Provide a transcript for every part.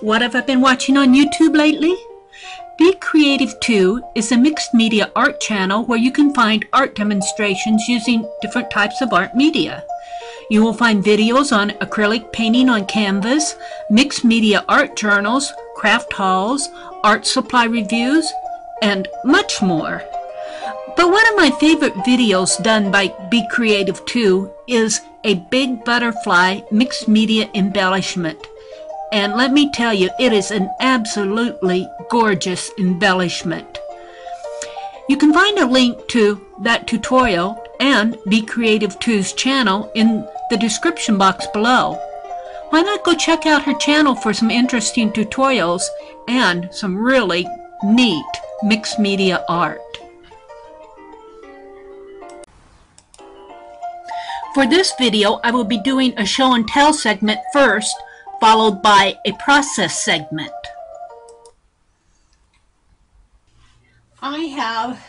What have I been watching on YouTube lately? Be Creative 2 is a mixed media art channel where you can find art demonstrations using different types of art media. You will find videos on acrylic painting on canvas, mixed media art journals, craft hauls, art supply reviews, and much more. But one of my favorite videos done by Be Creative 2 is a big butterfly mixed media embellishment. And let me tell you, it is an absolutely gorgeous embellishment. You can find a link to that tutorial and Be Creative 2's channel in the description box below. Why not go check out her channel for some interesting tutorials and some really neat mixed media art. For this video, I will be doing a show and tell segment first, followed by a process segment. I have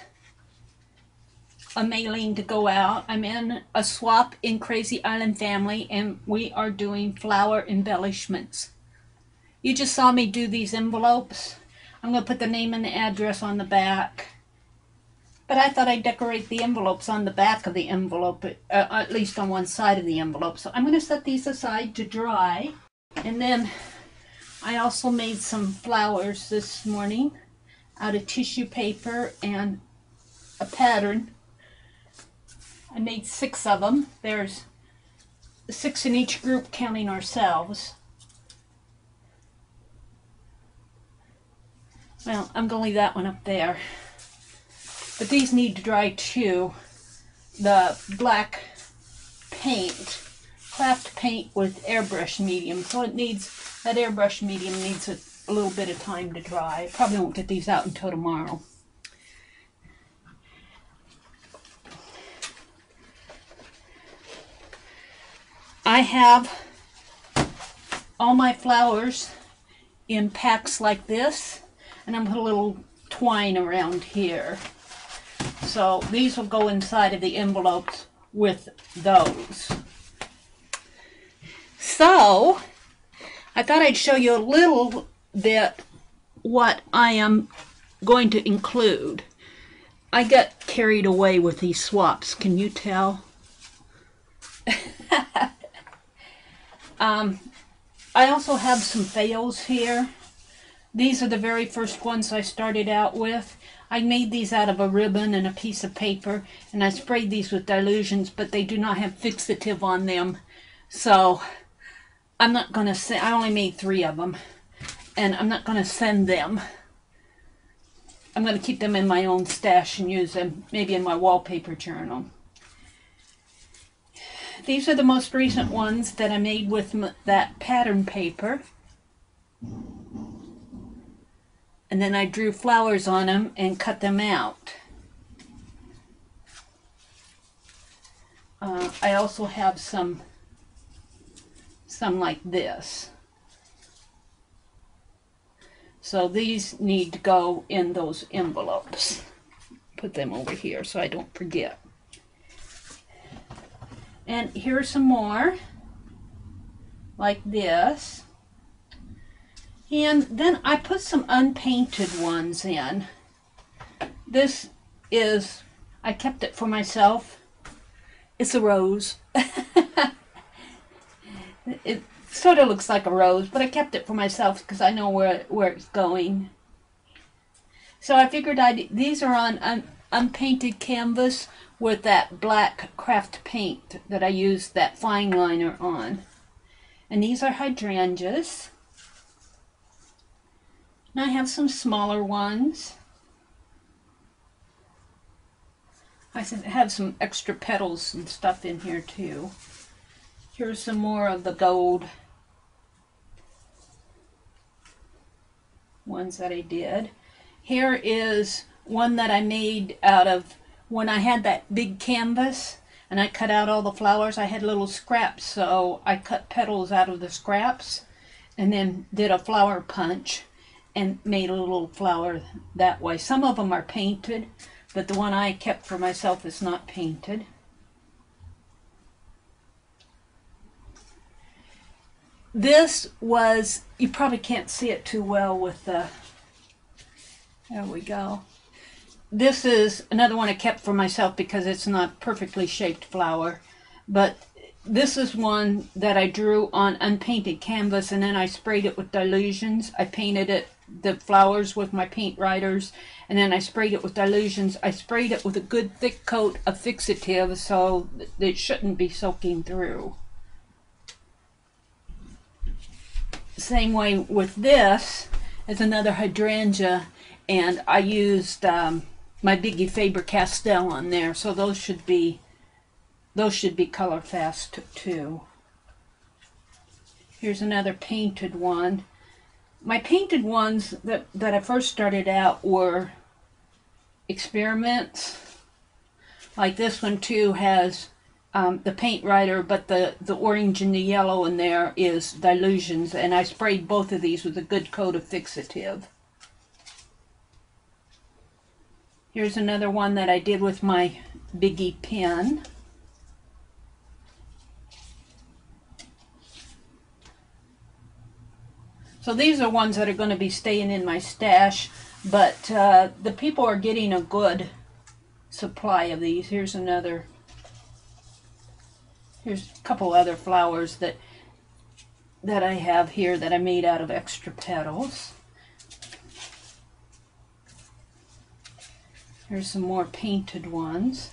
a mailing to go out. I'm in a swap in Crazy Island Family, and we are doing flower embellishments. You just saw me do these envelopes. I'm going to put the name and the address on the back. But I thought I'd decorate the envelopes on the back of the envelope, at least on one side of the envelope. So I'm going to set these aside to dry. And then I also made some flowers this morning out of tissue paper and a pattern. I made 6 of them. There's 6 in each group, counting ourselves. Well, I'm going to leave that one up there. But these need to dry too. The black paint, craft paint with airbrush medium. So it needs, that airbrush medium needs a little bit of time to dry. I probably won't get these out until tomorrow. I have all my flowers in packs like this, and I'm going to put a little twine around here. So these will go inside of the envelopes with those. So I thought I'd show you a little bit what I am going to include. I got carried away with these swaps. Can you tell? I also have some fails here. These are the very first ones I started out with. I made these out of a ribbon and a piece of paper, and I sprayed these with dilutions, but they do not have fixative on them. So I'm not going to send, I only made 3 of them, and I'm not going to send them. I'm going to keep them in my own stash and use them maybe in my wallpaper journal. These are the most recent ones that I made with that pattern paper. And then I drew flowers on them and cut them out. I also have some like this. So these need to go in those envelopes. Put them over here so I don't forget. And here's some more like this. And then I put some unpainted ones in. This is, I kept it for myself. It's a rose. It sort of looks like a rose, but I kept it for myself because I know where it's going. So I figured these are on unpainted canvas with that black craft paint that I used that fine liner on. And these are hydrangeas. And I have some smaller ones. I have some extra petals and stuff in here too. Here's some more of the gold ones that I did. Here is one that I made out of when I had that big canvas and I cut out all the flowers. I had little scraps, so I cut petals out of the scraps and then did a flower punch and made a little flower that way. Some of them are painted, but the one I kept for myself is not painted. this was, you probably can't see it too well with the, there we go. This is another one I kept for myself because it's not perfectly shaped flower, but this is one that I drew on unpainted canvas, and then I sprayed it with dilutions. I painted it, the flowers, with my paint writers, and then I sprayed it with dilutions. I sprayed it with a good thick coat of fixative so it shouldn't be soaking through. Same way with this is another hydrangea, and I used my Biggie Faber-Castell on there, so those should be color fast too. Here's another painted one. My painted ones that I first started out were experiments. Like this one too has the paint writer, but the orange and the yellow in there is dilutions, and I sprayed both of these with a good coat of fixative. Here's another one that I did with my Biggie pen. So these are ones that are going to be staying in my stash, but the people are getting a good supply of these. Here's another. Here's a couple other flowers that I have here that I made out of extra petals. Here's some more painted ones.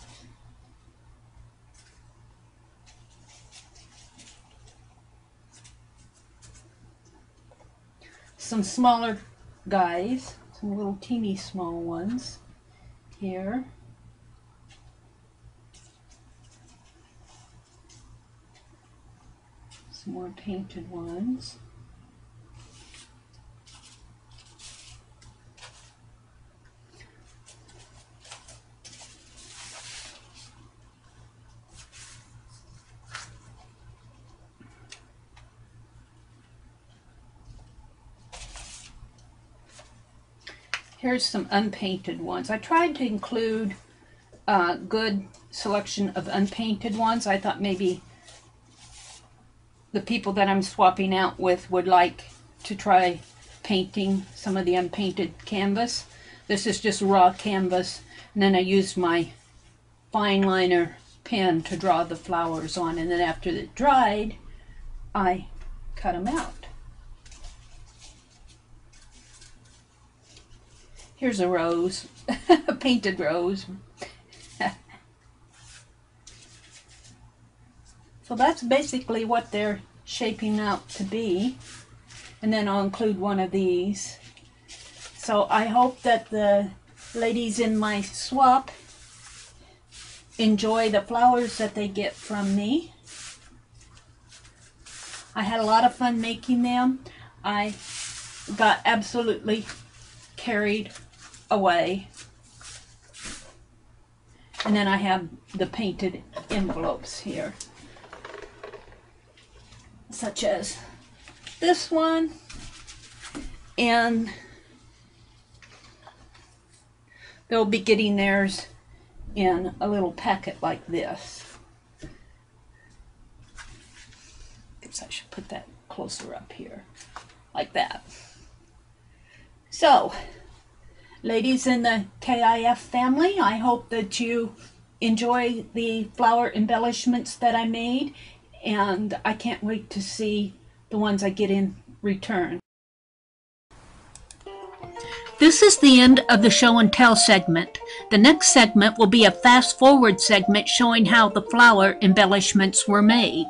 Some smaller guys, some little teeny small ones here. Some more painted ones. Here's some unpainted ones. I tried to include a good selection of unpainted ones. I thought maybe the people that I'm swapping out with would like to try painting some of the unpainted canvas. This is just raw canvas, and then I used my fine liner pen to draw the flowers on, and then after it dried, I cut them out. Here's a rose, a painted rose. So that's basically what they're shaping out to be. And then I'll include one of these. So I hope that the ladies in my swap enjoy the flowers that they get from me. I had a lot of fun making them. I got absolutely carried away. And then I have the painted envelopes here, such as this one, and they'll be getting theirs in a little packet like this. Guess I should put that closer up here, like that. So, ladies in the KIF family, I hope that you enjoy the flower embellishments that I made, and I can't wait to see the ones I get in return. This is the end of the show and tell segment. The next segment will be a fast forward segment showing how the flower embellishments were made.